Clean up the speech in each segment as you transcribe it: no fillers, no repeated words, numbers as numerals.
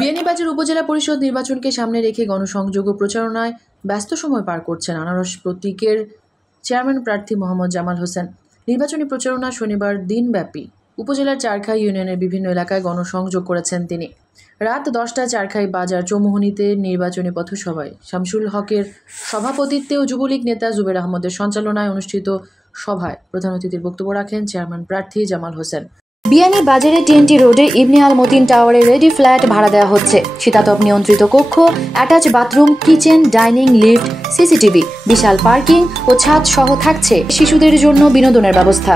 বিয়ানীবাজার উপজেলা পরিষদ নির্বাচনকে সামনে রেখে গণসংযোগ ও প্রচারণায় ব্যস্ত সময় পার করছেন আনারস প্রতীকের চেয়ারম্যান প্রার্থী মোহাম্মদ জামাল হোসেন। নির্বাচনী প্রচারণা শনিবার দিনব্যাপী উপজেলার চারখাই ইউনিয়নের বিভিন্ন এলাকায় গণসংযোগ করেছেন তিনি। রাত 10টায় চারখাই বাজার চৌমুহনীতে নির্বাচনী পথসভায় শামসুল হকের সভাপতিত্বে ও যুবলীগ নেতা জুবের আহমদের সঞ্চালনায় অনুষ্ঠিত সভায় প্রধান অতিথির বক্তব্য রাখেন চেয়ারম্যান প্রার্থী জামাল হোসেন। বিয়ানীবাজারে টিএনটি রোডে ইবনে আল মতিন টাওয়ারে রেডি ফ্ল্যাট ভাড়া দেওয়া হচ্ছে। শীতাতপ নিয়ন্ত্রিত কক্ষ, attach bathroom, kitchen, dining, lift, CCTV, বিশাল পার্কিং ও ছাদ সহ থাকছে শিশুদের জন্য বিনোদনের ব্যবস্থা।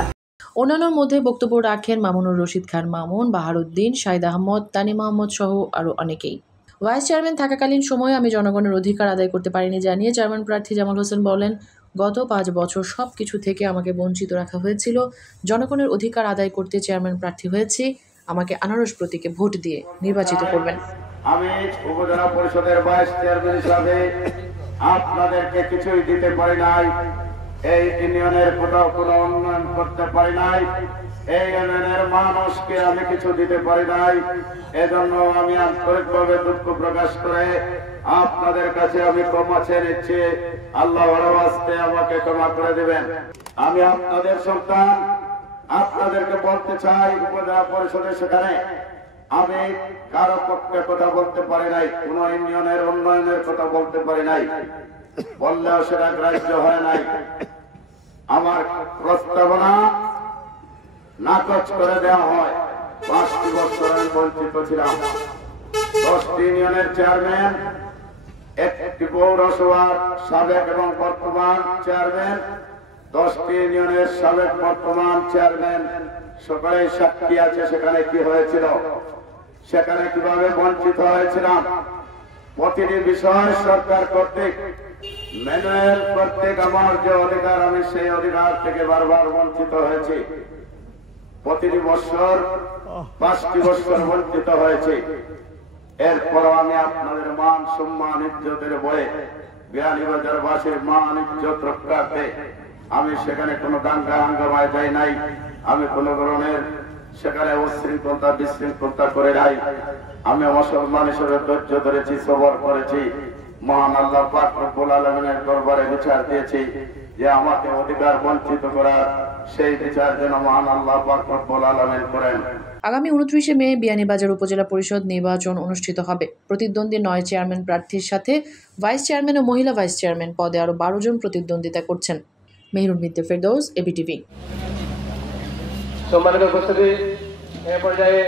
অন্যান্যর মধ্যে বক্তব্য রাখেন মামুনুর রশিদ খান মামুন, বাহারুদ্দিন, শাহিদ আহমদ, তানিম আহমদ সহ আরও অনেকেই। ভাইস চেয়ারম্যান থাকাকালীন সময়ে আমি জনগণের অধিকার আদায় করতে পারিনি জানিয়ে চেয়ারম্যান প্রার্থী জামাল হোসেন বলেন, গত 5 বছর সব কিছু থেকে আমাকে বঞ্চিত রাখা হয়েছিল। জনগণের অধিকার আদায় করতে চেয়ারম্যান প্রার্থী হয়েছি। আমাকে আনারস প্রতীকে ভোট দিয়ে নির্বাচিত করবেন। আমি উপজেলা পরিষদের ভাইস চেয়ারম্যান হিসাবে আপনাদেরকে কিছুই দিতে পারি নাই। এই ইউনিয়নের কোথাও কোনো উন্নয়ন করতে পারি নাই। এই ইউনিয়নের মানুষকে আমি কিছু দিতে পারি নাই। এজন্য আমি আন্তরিকভাবে দুঃখ প্রকাশ করে আপনাদের কাছে আমি ক্ষমা চেয়ে নিচ্ছি। আল্লাহ ভালোবাসতে আমাকে ক্ষমা করে দিবেন। আমি আপনাদের সন্তান, আপনাদেরকে বলতে চাই, উপজেলা পরিষদের সেখানে আমি কারো পক্ষে কথা বলতে পারি নাই, কোন ইউনিয়নের উন্নয়নের কথা বলতে পারি নাই, বললেও সেটা গ্রাহ্য হয় নাই। আমার প্রস্তাবনা নাকচ করে দেওয়া হয়। 5টি বছর আমি বঞ্চিত ছিলাম। 10টি ইউনিয়নের চেয়ারম্যান, 1টি পৌরসভার সাবেক এবং বর্তমান চেয়ারম্যান, 10টি ইউনিয়নের সাবেক বর্তমান চেয়ারম্যান সকলেই সাক্ষী আছে। সেখানে কি হয়েছিল, সেখানে কিভাবে বঞ্চিত হয়েছিলাম। প্রতিটি বিষয় সরকার কর্তৃক ম্যানুয়াল কর্তৃক আমার যে অধিকার, আমি সেই অধিকার থেকে বারবার বঞ্চিত হয়েছি। প্রতিটি বছর 5টি বছর বঞ্চিত হয়েছে। এরপরও আমি আপনাদের মান সম্মান ইজ্জতের বয়ে বিয়ানীবাজার বাসীর মান ইজ্জত রক্ষার্থে আমি সেখানে কোনো দাঙ্গা হাঙ্গামায় যাই নাই। আমি কোন ধরনের সেখানে উশৃঙ্খলতা বিশৃঙ্খলতা করে নাই। আমি মুসলমান হিসেবে ধৈর্য ধরেছি, সবর করেছি। মহান আল্লাহ পাক রব্বুল আলামিনের দরবারে বিচার দিয়েছি যে আমাকে অধিকার বঞ্চিত করার সেই বিচার যেন মহান আল্লাহ পাক রব্বুল আলামিন করেন। আগামী 29শে মে বিয়ানীবাজার উপজেলা পরিষদ নির্বাচন অনুষ্ঠিত হবে। প্রতিদ্বন্দ্বী 9 চেয়ারম্যান প্রার্থীর সাথে ভাইস চেয়ারম্যান ও মহিলা ভাইস চেয়ারম্যান পদে আরও 12 জন প্রতিদ্বন্দ্বিতা করছেন। মেহরুন বিনতে ফেরদৌস, এবিটিভি। সম্মানিত উপস্থিতি, এ পর্যায়ে